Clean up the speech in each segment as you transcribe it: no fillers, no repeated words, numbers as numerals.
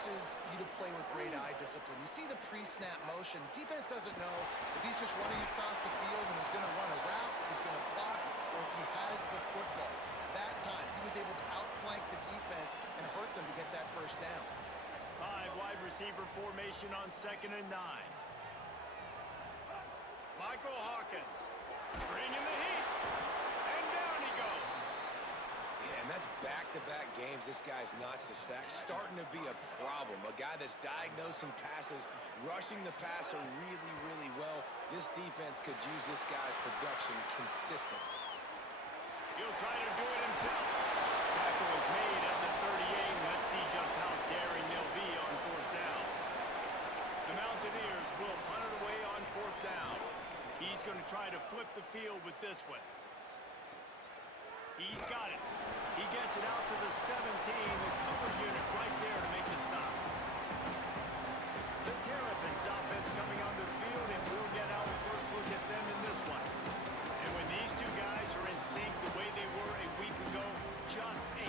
forces you to play with great eye discipline. You see the pre-snap motion. Defense doesn't know if he's just running across the field and is going to run a route, he's going to block, or if he has the football. That time, he was able to outflank the defense and hurt them to get that first down. 5 wide receiver formation on 2nd and 9. Michael Hawkins bringing the heat, and down he goes. Yeah, and that's back-to-back games. This guy's notched a sack, starting to be a problem. A guy that's diagnosing passes, rushing the passer really, really well. This defense could use this guy's production consistently. He'll try to do it himself. Tackle is made at the 38. Let's see just how daring they'll be on 4th down. The Mountaineers will punt it away on 4th down. He's going to try to flip the field with this one. He's got it. He gets it out to the 17. The cover unit right there to make the stop. The Terrapins offense coming onto the field, and we'll get our first look at them in this one. And when these two guys are in sync the way they were a week ago, just a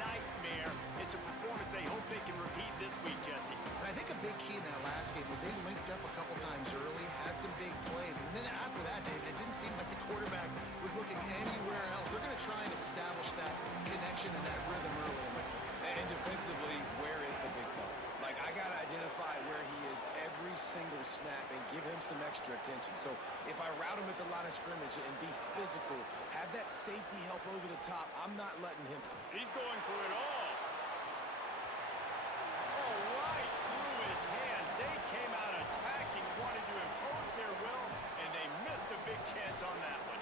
nightmare. It's a performance they hope they can repeat this week, Jesse. And I think a big key in that last game was they linked up a couple times early, had some big plays, and then after that, David, it didn't seem like the quarterback was looking anywhere else. They're going to try and establish that connection and that rhythm early in this one. And defensively, where is the big fella? Like, I got to identify where he is every single snap and give him some extra attention. So if I route him at the line of scrimmage and be physical, have that safety help over the top, I'm not letting him. He's going for it all. Oh, right through his hand. They came out attacking, wanted to impose their will, and they missed a big chance on that one.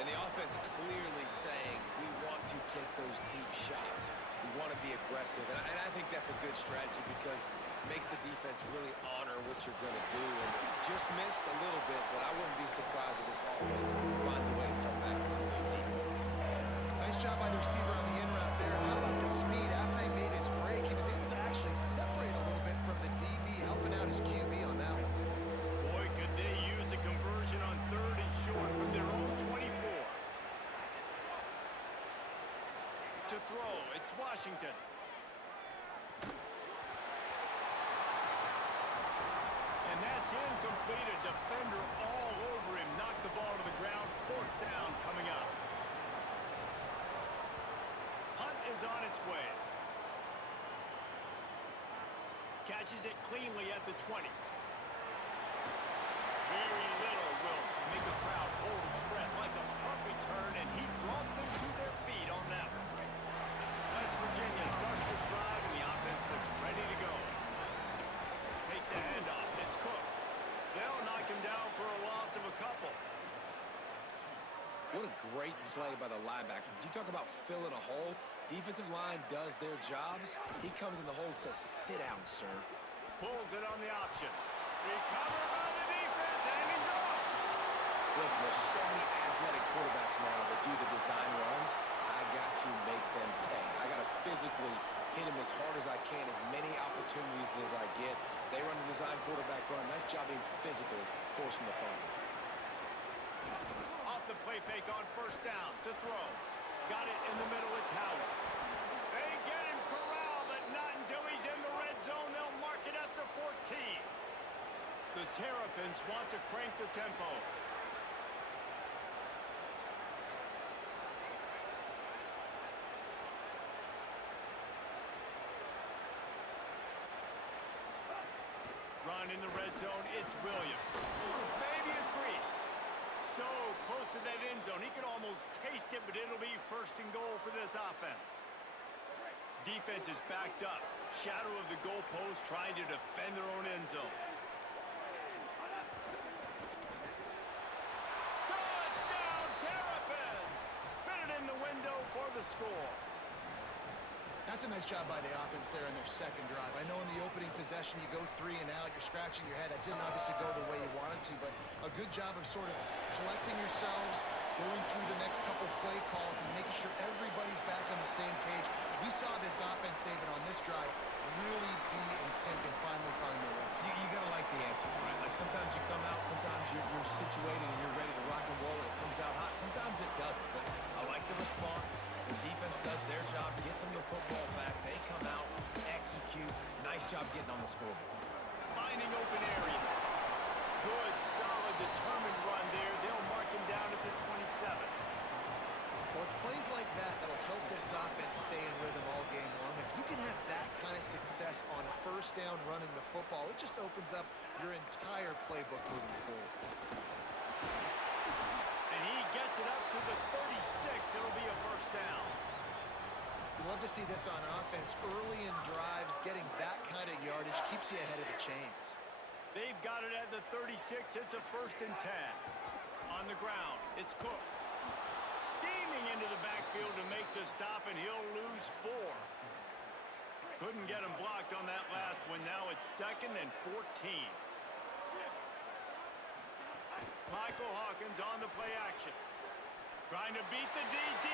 And the offense clearly saying, we want to take those deep shots. We want to be aggressive. And I think that's a good strategy because it makes the defense really honor what you're going to do. And just missed a little bit, but I wouldn't be surprised if this offense finds a way to come back to some new deep balls. Nice job by the receiver on the in route there. How about the speed? After he made his break, he was able to actually separate a little bit from the DB, helping out his QB on that one. Boy, could they use a conversion on 3rd and short from their own 24. To throw, it's Washington. And that's incomplete. A defender all over him. Knocked the ball to the ground. 4th down coming up. Hunt is on its way. Catches it cleanly at the 20. Very little will make a crowd hold its breath like a punt return, and he brought them to their feet on that one. West Virginia starts this drive, and the offense looks ready to go. Takes the handoff. It's Cook. They'll knock him down for a loss of a couple. What a great play by the linebacker. You talk about filling a hole. Defensive line does their jobs. He comes in the hole and says, sit down, sir. Pulls it on the option. Recovered by the defense, and he's off. Listen, there's so many athletic quarterbacks now that do the design runs. I got to make them pay. I got to physically hit him as hard as I can, as many opportunities as I get. They run the design quarterback run. Nice job being physical, forcing the fumble. Off the play fake on 1st down to throw. Got it in the middle. It's Howard. They get him corralled, but not until he's in the red zone. They'll mark it at the 14. The Terrapins want to crank the tempo. Run in the red zone, it's Williams. Maybe a crease. So close to that end zone, he could almost taste it, but it'll be 1st and goal for this offense. Defense is backed up. Shadow of the goalpost, trying to defend their own end zone. Touchdown, Terrapins! Fit it in the window for the score. That's a nice job by the offense there in their 2nd drive. I know in the opening possession you go 3 and out, you're scratching your head. That didn't obviously go the way you wanted to, but a good job of sort of collecting yourselves, going through the next couple play calls and making sure everybody's back on the same page. We saw this offense, David, on this drive really be in sync and finally find their way. You got to like the answers, right? Like sometimes you come out, sometimes you're situated and you're ready to rock and roll and it comes out hot. Sometimes it doesn't, but I like the response. The defense does their job, gets them the football back. They come out, execute. job getting on the scoreboard. Finding open areas. Good, solid, determined run there. They'll mark him down at the 27. Well, it's plays like that that'll help this offense stay in rhythm all game long. If you can have that kind of success on first down running the football, it just opens up your entire playbook moving forward. And he gets it up to the 36. It'll be a first down. You love to see this on offense. Early in drives, getting that kind of yardage keeps you ahead of the chains. They've got it at the 36. It's a 1st and 10. On the ground, it's Cook. Steaming into the backfield to make the stop, and he'll lose 4. Couldn't get him blocked on that last one. Now it's 2nd and 14. Michael Hawkins on the play action. Trying to beat the DD.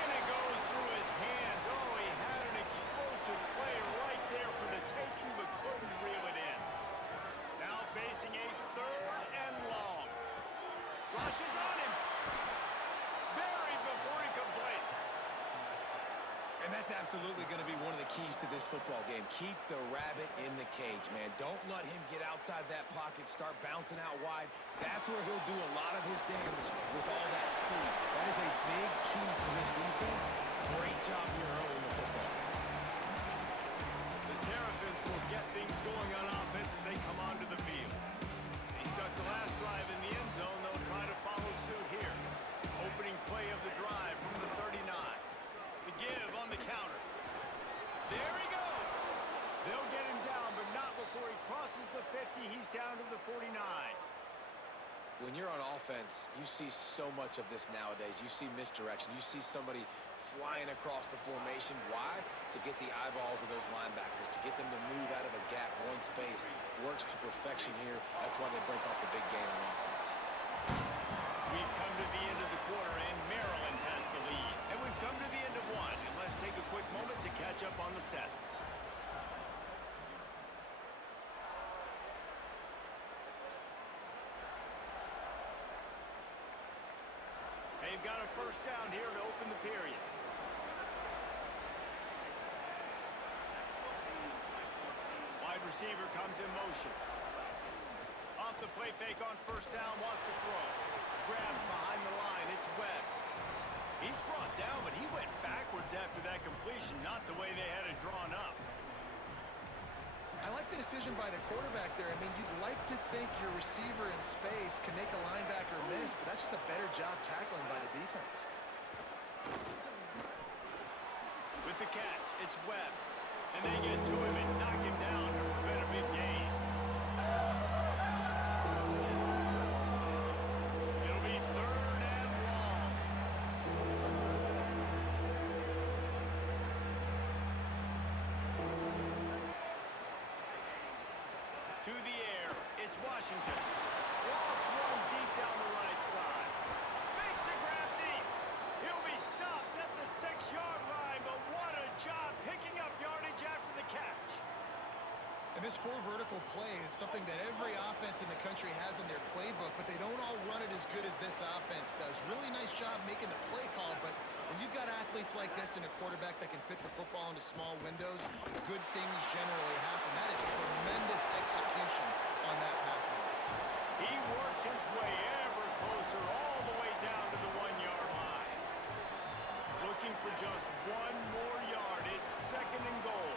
And it goes through his hands. Oh, he had an explosive play right there for the taking, but couldn't reel it in. Now facing a 3rd and long. Rushes on him. Buried before he could blink. And that's absolutely going to be one of the keys to this football game. Keep the rabbit in the cage, man. Don't let him get outside that pocket, start bouncing out wide. That's where he'll do a lot of his damage with all that speed. That is a big key for this defense. Great job here early in the football game. The Terrapins will get things going on offense as they come onto the field. They stuck the last drive in the end zone. They'll try to follow suit here. Opening play of the drive from the 39. The give on the counter. There he goes. They'll get him down, but not before he crosses the 50. He's down to the 49. When you're on offense, you see so much of this nowadays. You see misdirection. You see somebody flying across the formation. Why? To get the eyeballs of those linebackers, to get them to move out of a gap, one space. Works to perfection here. That's why they break off the big gain on offense. We've come to the end of the quarter, and Maryland has the lead. And we've come to the end of one. And let's take a quick moment to catch up on the stats. They've got a first down here to open the period. Wide receiver comes in motion. Off the play fake on first down, wants to throw. Grabbed behind the line, it's Webb. He's brought down, but he went backwards after that completion, not the way they had it drawn up. I like the decision by the quarterback there. I mean, you'd like to think your receiver in space can make a linebacker miss, but that's just a better job tackling by the defense. With the catch, it's Webb. And they get to him and knock him down to prevent a big gain. It'll be 3rd and long. To the air, it's Washington. Lost one deep down the right side. Makes a grab deep. He'll be stopped at the 6-yard line, but what a job picking up yardage after the catch. And this 4 vertical play is something that every offense in the country has in their playbook, but they don't all run it as good as this offense does. Really nice job making the play call, but when you've got athletes like this and a quarterback that can fit the football into small windows, good things generally happen. That is tremendous execution on that pass ball. He works his way ever closer all the way down to the 1-yard line. Looking for just 1 more yard. It's 2nd and goal.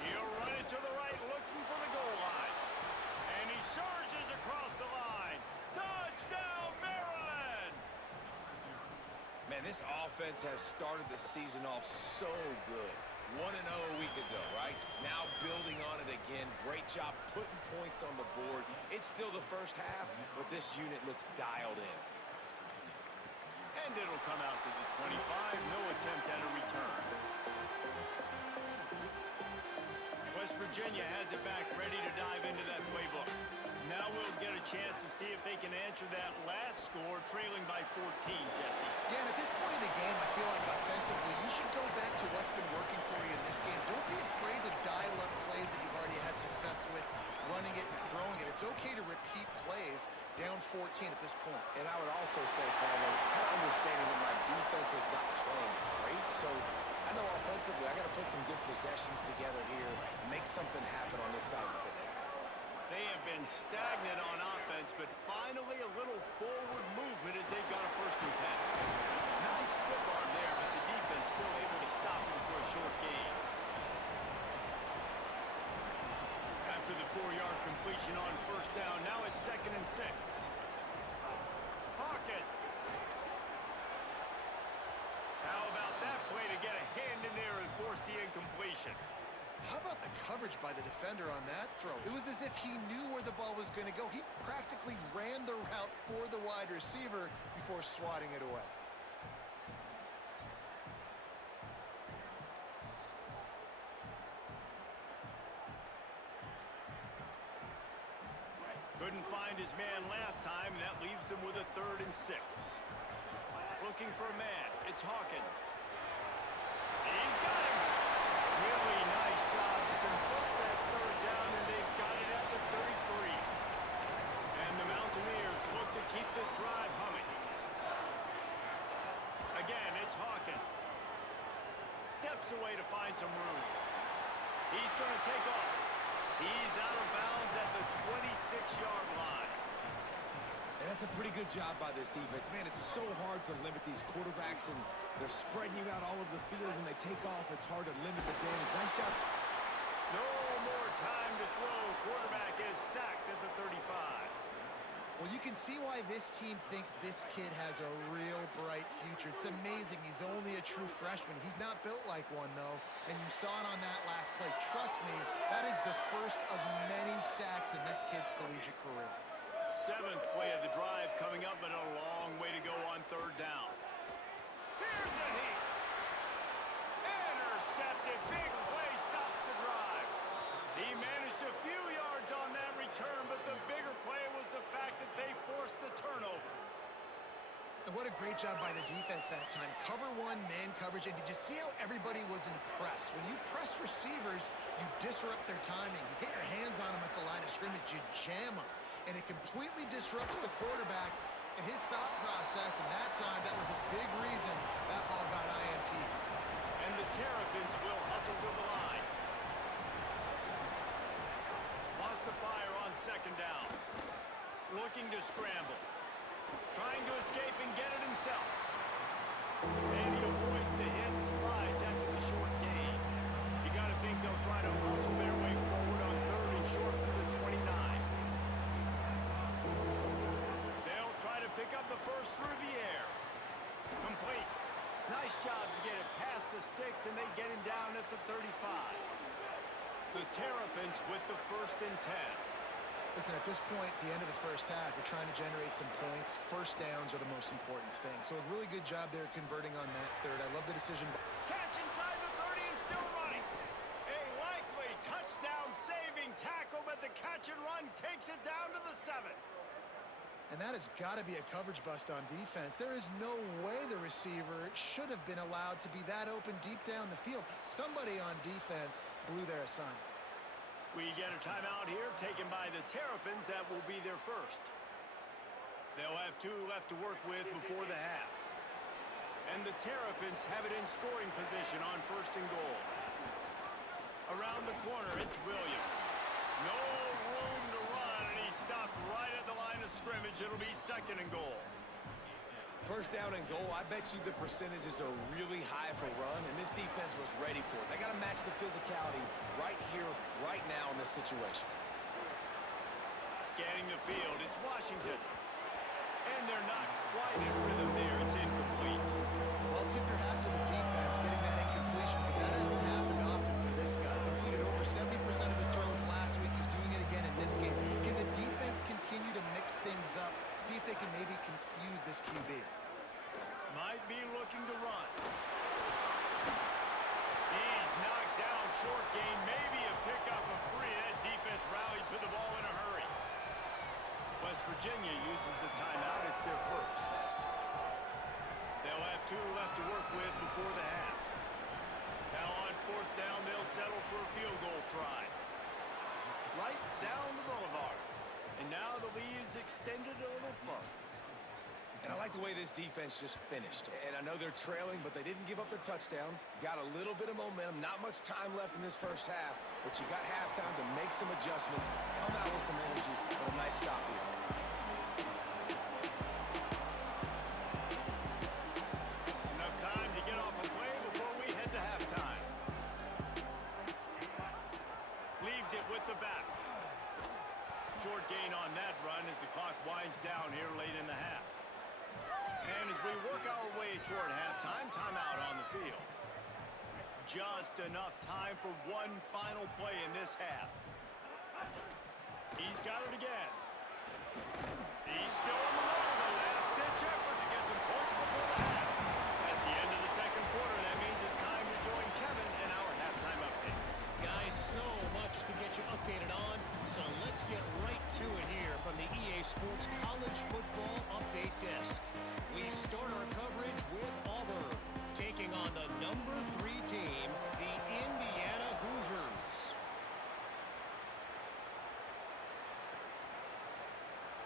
He'll run it to the right, looking for the goal line. And he surges across the line. Touchdown, Maryland! Man, this offense has started the season off so good. 1-0 a week ago, right? Now building on it again. Great job putting points on the board. It's still the first half, but this unit looks dialed in. And it'll come out to the 25. No attempt at a return. West Virginia has it back, ready to dive into that playbook. Now we'll get a chance to see if they can answer that last score, trailing by 14, Jesse. Yeah, and at this point in the game, I feel like offensively, you should go back to what's been working for you in this game. Don't be afraid to dial up plays that you've already had success with, running it and throwing it. It's okay to repeat plays down 14 at this point. And I would also say, Palmer, kind of understanding that my defense is not playing great, so I know offensively I got to put some good possessions together here, make something happen on this side of the football. They have been stagnant on offense, but finally a little forward movement as they've got a 1st and 10. Nice stiff arm there, but the defense still able to stop him for a short gain. After the 4-yard completion on 1st down, now it's 2nd and 6. Hawkins. How about that play to get a hand in there and force the incompletion? How about the coverage by the defender on that throw? It was as if he knew where the ball was going to go. He practically ran the route for the wide receiver before swatting it away. Couldn't find his man last time, and that leaves him with a 3rd and 6. Looking for a man. It's Hawkins. He's got him. Really nice job to convert that 3rd down, and they've got it at the 33. And the Mountaineers look to keep this drive humming. Again, it's Hawkins. Steps away to find some room. He's going to take off. He's out of bounds at the 26-yard line. And that's a pretty good job by this defense. Man, it's so hard to limit these quarterbacks, and they're spreading you out all over the field. When they take off, it's hard to limit the damage. Nice job. No more time to throw. Quarterback is sacked at the 35. Well, you can see why this team thinks this kid has a real bright future. It's amazing. He's only a true freshman. He's not built like one, though, and you saw it on that last play. Trust me, that is the first of many sacks in this kid's collegiate career. 7th play of the drive coming up, but a long way to go on 3rd down. Here's a heat. Intercepted. Big play stops the drive. He managed a few yards on that return, but the bigger play was the fact that they forced the turnover. And what a great job by the defense that time. Cover 1, man coverage, and did you see how everybody was impressed? When you press receivers, you disrupt their timing. You get your hands on them at the line of scrimmage, you jam them, and it completely disrupts the quarterback and his thought process, and that time, that was a big reason that ball got INT. And the Terrapins will hustle to the line. Lost the fire on 2nd down. Looking to scramble. Trying to escape and get it himself. And he avoids the hit and slides after the short gain. You got to think they'll try to muscle their way forward on 3rd and short from the 29. They'll try to pick up the first through the air. Complete. Nice job to get it past the sticks, and they get him down at the 35. The Terrapins with the 1st and 10. Listen, at this point, the end of the first half, you're trying to generate some points. First downs are the most important thing. So a really good job there converting on that 3rd. I love the decision. Catch inside the 30 and still running. A likely touchdown-saving tackle, but the catch and run takes it down to the 7. And that has got to be a coverage bust on defense. There is no way the receiver should have been allowed to be that open deep down the field. Somebody on defense blew their assignment. We get a timeout here taken by the Terrapins. That will be their first. They'll have 2 left to work with before the half. And the Terrapins have it in scoring position on 1st and goal. Around the corner, it's Williams. No room to run, and he stopped right at the line of scrimmage. It'll be 2nd and goal. 1st down and goal, I bet you the percentages are really high for run, and this defense was ready for it. They got to match the physicality right here, right now in this situation. Scanning the field, it's Washington. And they're not quite in rhythm there. It's incomplete. Well, tip your hat to the defense getting that incompletion, because that hasn't happened often for this guy. Completed over 70% of his throws last week. He's doing it again in this game. Can the defense continue to mix things up, see if they can maybe confuse this QB? Might be looking to run. He's knocked down, short gain, maybe a pickup of 3. That defense rallied to the ball in a hurry. West Virginia uses the timeout. It's their first. They'll have 2 left to work with before the half. Now on 4th down, they'll settle for a field goal try. Right down the boulevard. And now the lead is extended a little further. And I like the way this defense just finished. And I know they're trailing, but they didn't give up the touchdown. Got a little bit of momentum. Not much time left in this first half, but you got halftime to make some adjustments, come out with some energy, but a nice stop here. Enough time to get off a play before we head to halftime. Leaves it with the back. Short gain on that run as the clock winds down here late in the half. And as we work our way toward halftime, timeout on the field. Just enough time for one final play in this half. He's got it again. He's still on the road. The last-ditch effort to get some points before the half. That's the end of the second quarter. That means it's time to join Kevin in our halftime update. Guys, so much to get you updated on, so let's get right to it here from the EA Sports College Football Update Desk. We start our coverage with Auburn, taking on the number 3 team, the Indiana Hoosiers.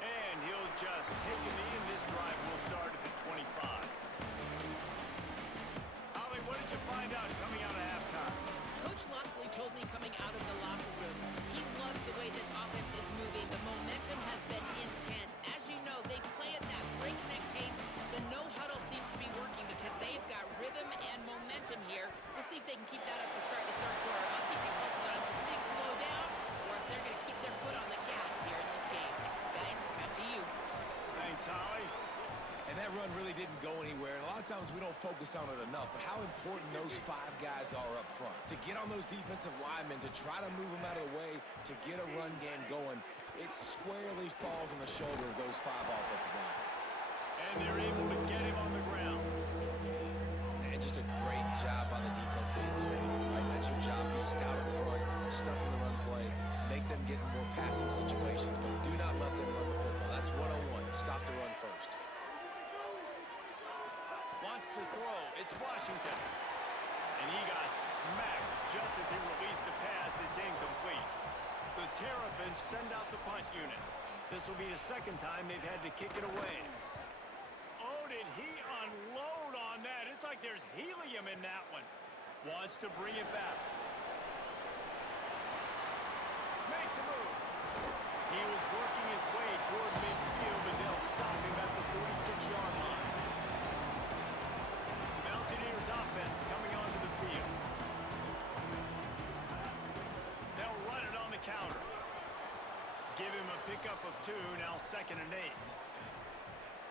And he'll just take a knee, and this drive will start at the 25. Ollie, what did you find out coming out of halftime? Coach Loxley told me coming out of the locker room, he loves the way this offense is moving. The momentum has been intense. As you know, they play at that breakneck pace. The no-huddle seems to be working because they've got rhythm and momentum here. We'll see if they can keep that up to start the third quarter. I'll keep you posted on if things slow down or if they're going to keep their foot on the gas here in this game. Guys, back to you. Thanks, Holly. And that run really didn't go anywhere. And a lot of times we don't focus on it enough, but how important those 5 guys are up front. To get on those defensive linemen, to try to move them out of the way, to get a run game going, it squarely falls on the shoulder of those 5 offensive linemen. And they're able to get him on the ground. And just a great job by the defense being stout, right? That's your job. Be stout up front, stuff in the run play, make them get in more passing situations, but do not let them run the football. That's 101. Stop the run first. Wants to throw. It's Washington. And he got smacked just as he released the pass. It's incomplete. The Terrapins send out the punt unit. This will be the second time they've had to kick it away. Oh, did he unload on that? It's like there's helium in that one. Wants to bring it back. Makes a move. He was working his way toward midfield, but they'll stop him at the 46-yard line. The Mountaineers offense coming onto the field. They'll run it on the counter. Give him a pickup of 2, now 2nd and 8.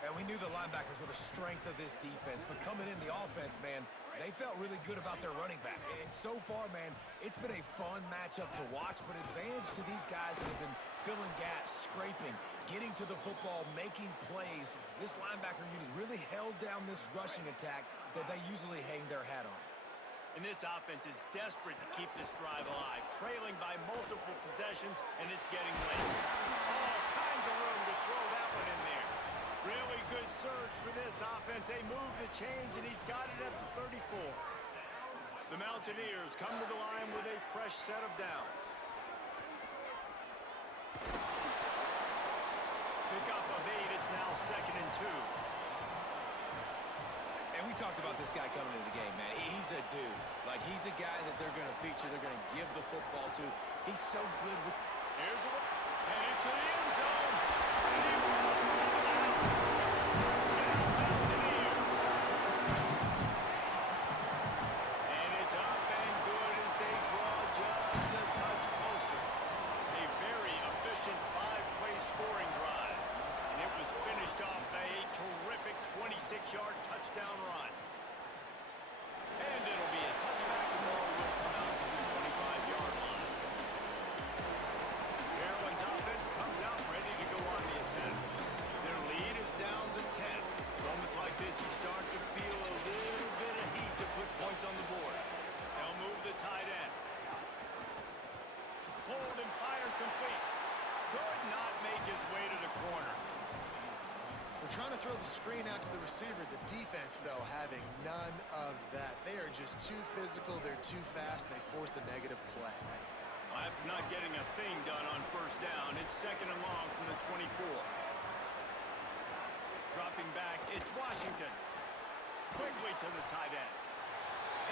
And we knew the linebackers were the strength of this defense, but coming in the offense, man, they felt really good about their running back. And so far, man, it's been a fun matchup to watch, but advantage to these guys that have been filling gaps, scraping, getting to the football, making plays. This linebacker unit really held down this rushing attack that they usually hang their hat on. And this offense is desperate to keep this drive alive, trailing by multiple possessions, and it's getting late. All kinds of room to throw that one in there. Really good surge for this offense. They move the chains, and he's got it at the 34. The Mountaineers come to the line with a fresh set of downs. Pickup of 8. It's now 2nd and 2. And we talked about this guy coming into the game, man. He's a dude. Like, he's a guy that they're going to feature, they're going to give the football to. He's so good with... Here's a one. And into the end zone. And he runs it out. Mountaineers. And it's up and good as they draw just a touch closer. A very efficient 5-play scoring drive. And it was finished off by a terrific 26-yard touchdown run. And it'll be a touchback. The ball will come out to the 25-yard line. Maryland's offense comes out ready to go on the attack. Their lead is down to 10. It's moments like this you start to feel a little bit of heat to put points on the board. They'll move trying to throw the screen out to the receiver. The defense, though, having none of that. They are just too physical, they're too fast, and they force a negative play. After not getting a thing done on first down, it's 2nd and long from the 24. Dropping back, it's Washington. Quickly to the tight end.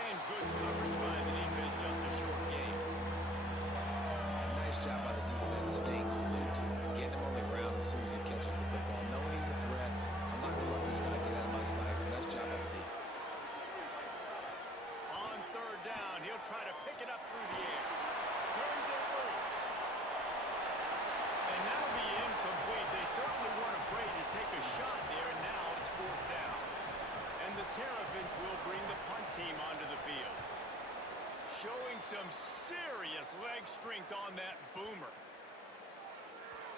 And good coverage by the defense, just a short game. Nice job by the defense, staying glued to him, getting him on the ground as soon as he catches the football. Knowing he's a threat, I'm not going to let this guy get out of my sights. Nice job by the D. On 3rd down, he'll try to pick it up through the air. Turns it loose. And that'll be incomplete. They certainly weren't afraid to take a shot there, and now it's 4th down. And the Terrapins will bring the punt team onto the field. Showing some serious leg strength on that boomer.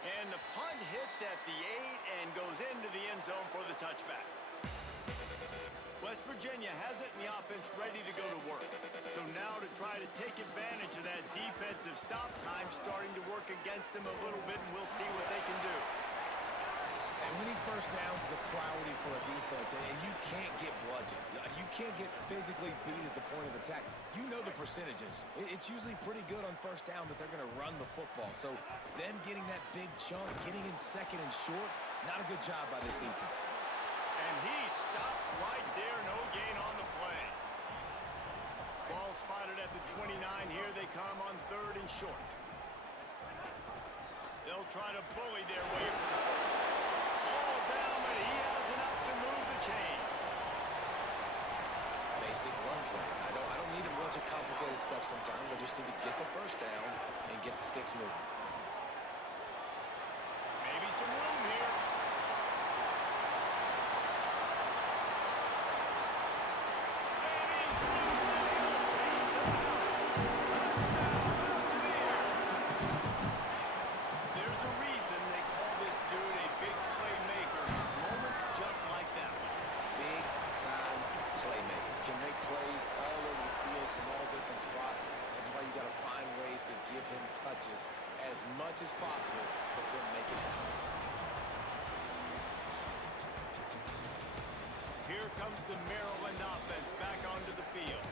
And the punt hits at the 8 and goes into the end zone for the touchback. West Virginia has it, and the offense ready to go to work. So now to try to take advantage of that defensive stop time starting to work against them a little bit, and we'll see what they can do. And winning first downs is a priority for a defense, and you can't get bludgeoned. You can't get physically beat at the point of attack. You know the percentages. It's usually pretty good on first down that they're going to run the football. So them getting that big chunk, getting in 2nd and short, not a good job by this defense. And he stopped right there, no gain on the play. Ball spotted at the 29. Here they come on 3rd and short. They'll try to bully their way from the first. All down, but he has enough to move the chains. Basic run plays. I don't need a bunch of complicated stuff sometimes. I just need to get the first down and get the sticks moving. Maybe some room here. As much as possible, because he'll make it happen. Here comes the Maryland offense back onto the field.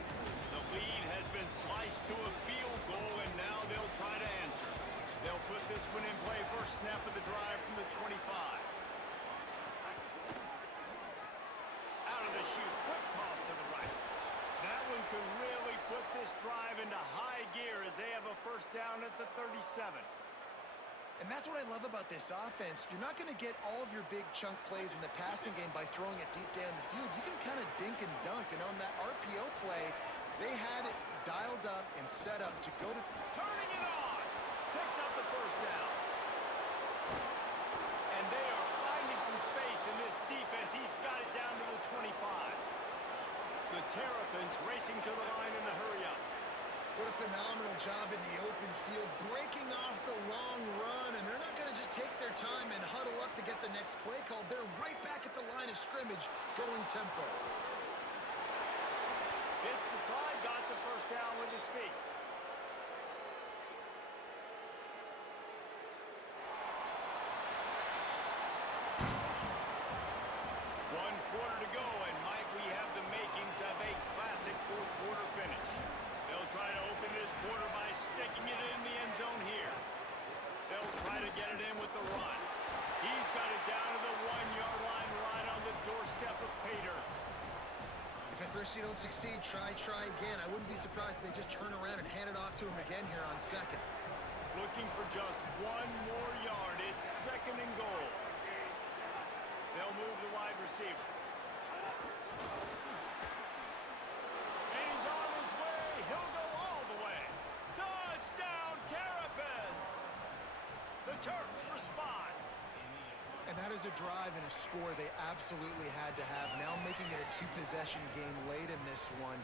The lead has been sliced to a field goal, and now they'll try to answer. They'll put this one in play. First snap of the drive from the 25. Out of the chute, quick toss to the right. That one could really put this drive into high gear as they have a first down at the 37. And that's what I love about this offense. You're not going to get all of your big chunk plays in the passing game by throwing it deep down the field. You can kind of dink and dunk. And on that RPO play, they had it dialed up and set up to go to... Turning it on! Picks up the first down. And they are finding some space in this defense. He's got it down to the 25. The Terrapins racing to the line in the hurry up. What a phenomenal job in the open field, breaking off the long run, and they're not going to just take their time and huddle up to get the next play called. They're right back at the line of scrimmage, going tempo. It's the slide, got the first down with his feet. One quarter to go, and Mike, we have the makings of a classic fourth quarter finish. They'll try to open this quarter by sticking it in the end zone here. They'll try to get it in with the run. He's got it down to the 1-yard line right on the doorstep of Pater. If at first you don't succeed, try again. I wouldn't be surprised if they just turn around and hand it off to him again here on 2nd. Looking for just one more yard. It's 2nd and goal. They'll move the wide receiver. And he's on his way. He'll go all the way. Touchdown, Terrapins! The Terps respond. And that is a drive and a score they absolutely had to have. Now making it a two-possession game late in this one.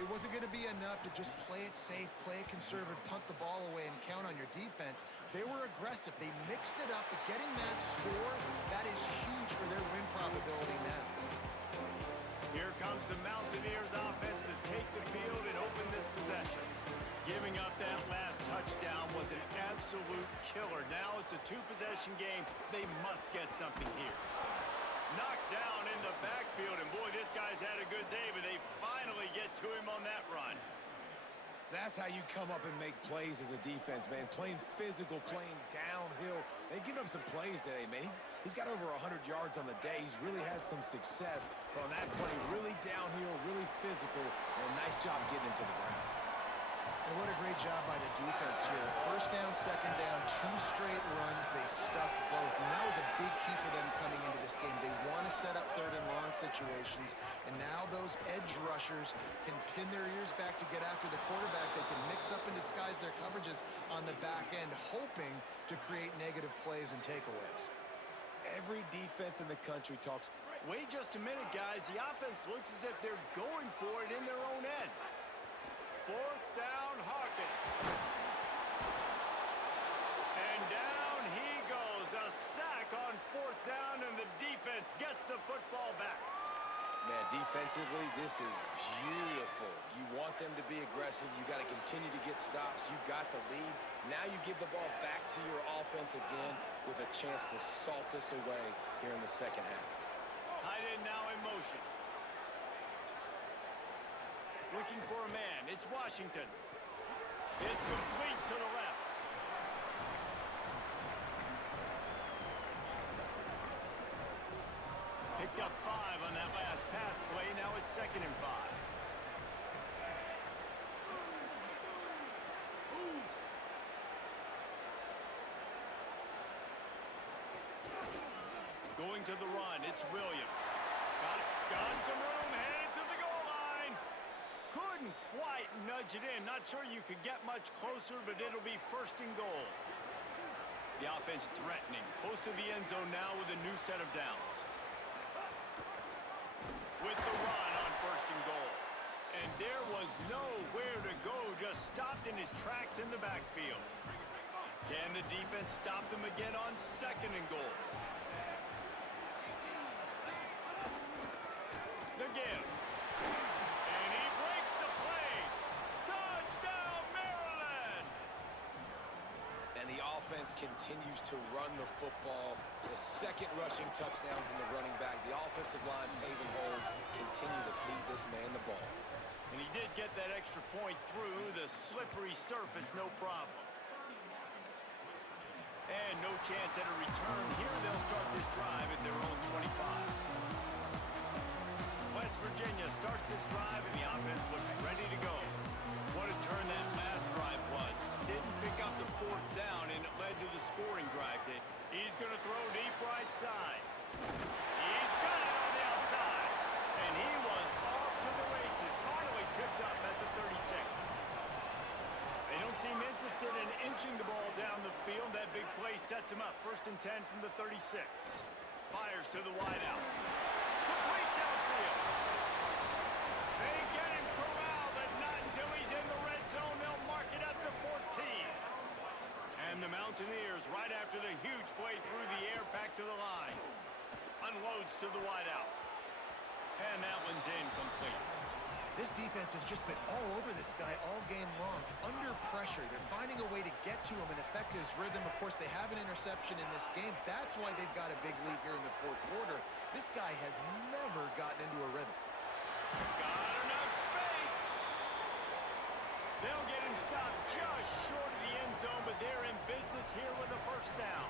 It wasn't going to be enough to just play it safe, play it conservative, punt the ball away, and count on your defense. They were aggressive. They mixed it up, but getting that score, that is huge for their win probability now. Here comes the Mountaineers offense to take the field and open this possession. Giving up that last touchdown was an absolute killer. Now it's a two-possession game. They must get something here. Knocked down in the backfield, and boy, this guy's had a good day, but they finally get to him on that run. That's how you come up and make plays as a defense, man. Playing physical, playing downhill. They've given up some plays today, man. He's got over 100 yards on the day. He's really had some success. But on that play, really downhill, really physical, and a nice job getting him to the ground. And what a great job by the defense here. First down, second down, 2 straight runs. They stuffed both. And that was a big key for them coming into this game. They want to set up third and long situations. And now those edge rushers can pin their ears back to get after the quarterback. They can mix up and disguise their coverages on the back end, hoping to create negative plays and takeaways. Every defense in the country talks. Wait just a minute, guys. The offense looks as if they're going for it in their own end. Fourth down, Hawkins. And down he goes. A sack on fourth down, and the defense gets the football back. Man, defensively, this is beautiful. You want them to be aggressive. You got to continue to get stops. You got the lead. Now you give the ball back to your offense again with a chance to salt this away here in the second half. Tight end now in motion. Looking for a man. It's Washington. It's complete to the left. Picked up 5 on that last pass play. Now it's 2nd and 5. Going to the run. It's Williams. Got some room. Headed to the goal line. Couldn't quite nudge it in. Not sure you could get much closer, but it'll be 1st and goal. The offense threatening. Close to the end zone now with a new set of downs. With the run on 1st and goal. And there was nowhere to go. Just stopped in his tracks in the backfield. Can the defense stop them again on 2nd and goal? The give. And he breaks the play. Touchdown, Maryland! And the offense continues to run the football. The 2nd rushing touchdown from the running back. The offensive line paving holes. Continue to feed this man the ball. And he did get that extra point through the slippery surface, no problem. And no chance at a return here. They'll start this drive at their own 25. West Virginia starts this drive, and the offense looks ready to go. What a turn that last drive was. Didn't pick up the 4th down, and it led to the scoring drive. He's going to throw deep right side. He's got it on the outside. And he was off to the races. Finally tripped up at the 36. They don't seem interested in inching the ball down the field. That big play sets him up. 1st and 10 from the 36. Fires to the wideout. Complete downfield. They get him corralled, but not until he's in the red zone. They'll mark it at the 14. And the Mountaineers, right after the huge play through the air, back to the line. Unloads to the wideout. And that one's incomplete. This defense has just been all over this guy all game long. Under pressure, they're finding a way to get to him and affect his rhythm. Of course, they have an interception in this game. That's why they've got a big lead here in the 4th quarter. This guy has never gotten into a rhythm. Got enough space. They'll get him stopped just short of the end zone, but they're in business here with a 1st down.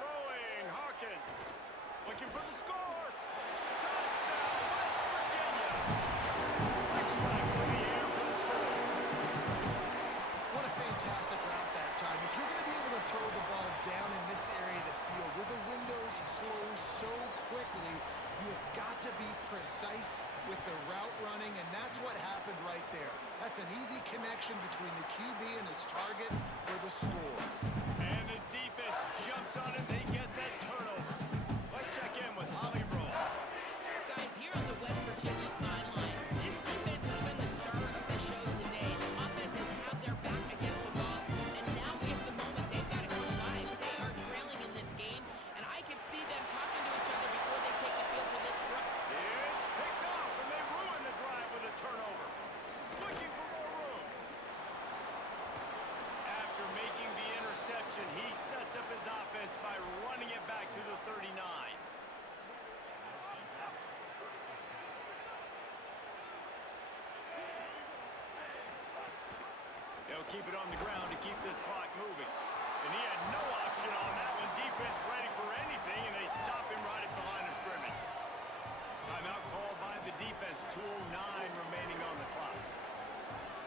Throwing, Hawkins. Looking for the score. Touchdown, West Virginia. Quick strike from the air for the score. What a fantastic route that time. If you're going to be able to throw the ball down in this area of the field where the windows close so quickly, you have got to be precise with the route running, and that's what happened right there. That's an easy connection between the QB and his target for the score. And the defense jumps on it. They get that turnover. Let's check in with Holly Rowe. Guys, here on the West Virginia sideline, this defense has been the star of the show today. The offense has had their back against the wall, and now is the moment they've got to come alive. They are trailing in this game, and I can see them talking to each other before they take the field for this drive. It's picked off, and they ruin the drive with a turnover. Looking for more room. After making the interception, he sets up his offense by running it back to the 39. keep it on the ground to keep this clock moving. And he had no option on that one. Defense ready for anything, and they stop him right at the line of scrimmage. Timeout called by the defense. 2:09 remaining on the clock.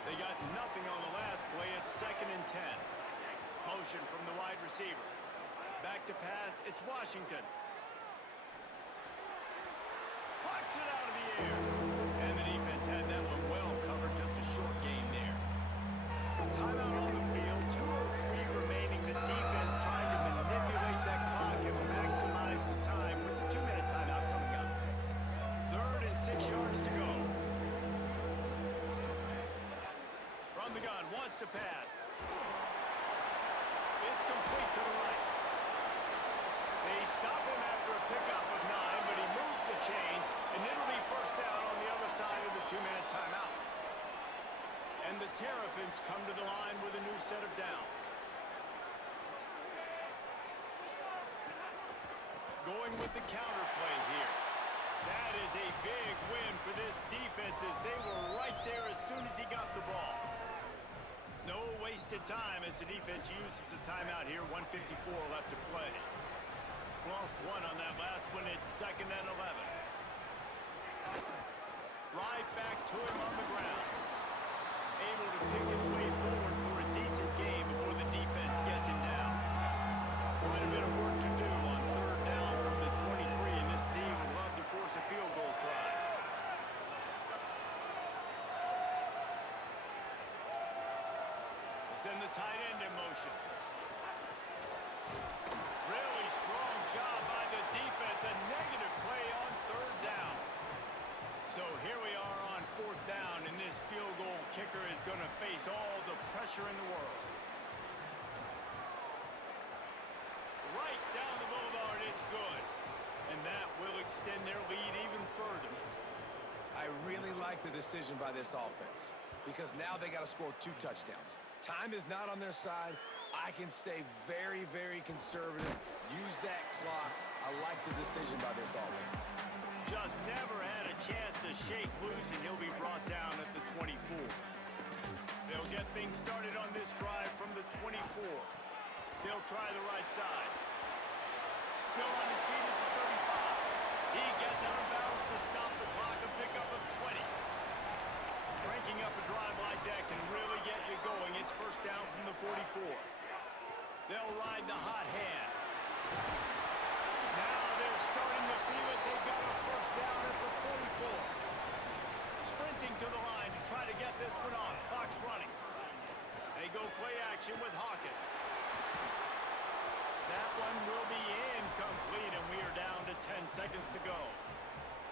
They got nothing on the last play. It's 2nd and 10. Motion from the wide receiver. Back to pass. It's Washington. Pucks it out of the air. And the defense had that one well covered. Just a short gain there. Timeout on the field. 2:03 remaining. The defense trying to manipulate that clock and maximize the time with the 2-minute timeout coming up. 3rd and 6 yards to go. From the gun. Wants to pass. It's complete to the right. They stop him after a pickup of 9, but he moves the chains, and it'll be first down on the other side of the 2-minute timeout. And the Terrapins come to the line with a new set of downs. Going with the counter play here. That is a big win for this defense as they were right there as soon as he got the ball. No wasted time as the defense uses a timeout here. 1:54 left to play. Lost one on that last one. It's 2nd and 11. Right back to him on the ground. Able to pick his way forward for a decent game before the defense gets him down. Quite a bit of work to do on 3rd down from the 23, and this D would love to force a field goal try. Send the tight end in motion. Really strong job by the defense. A negative play on 3rd down. So here we are on 4th down, and this field goal kicker is going to face all the pressure in the world. Right down the boulevard, it's good. And that will extend their lead even further. I really like the decision by this offense because now they got to score 2 touchdowns. Time is not on their side. I can stay very, very conservative. Use that clock. I like the decision by this offense. Just never had a chance to shake loose, and he'll be brought down at the 24. They'll get things started on this drive from the 24. They'll try the right side. Still on his feet at the 35. He gets out of bounds to stop the clock, a pickup of 20. Cranking up a drive like that can really get you going. It's first down from the 44. They'll ride the hot hand. Now they're starting to feel it. They've got a first down at the 44. Sprinting to the line to try to get this one off. Clock's running. They go play action with Hawkins. That one will be incomplete, and we are down to 10 seconds to go.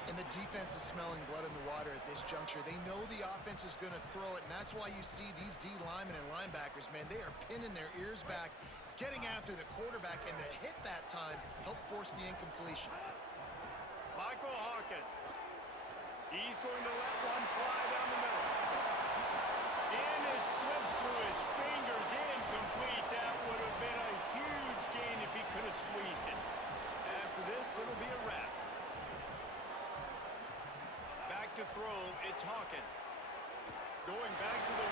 And the defense is smelling blood in the water at this juncture. They know the offense is going to throw it, and that's why you see these D linemen and linebackers, man, they are pinning their ears back, getting after the quarterback, and to hit that time, help force the incompletion. Michael Hawkins. He's going to let one fly down the middle. And it slips through his fingers, incomplete. That would have been a huge gain if he could have squeezed it. After this, it'll be a wrap. Back to throw, it's Hawkins. Going back to the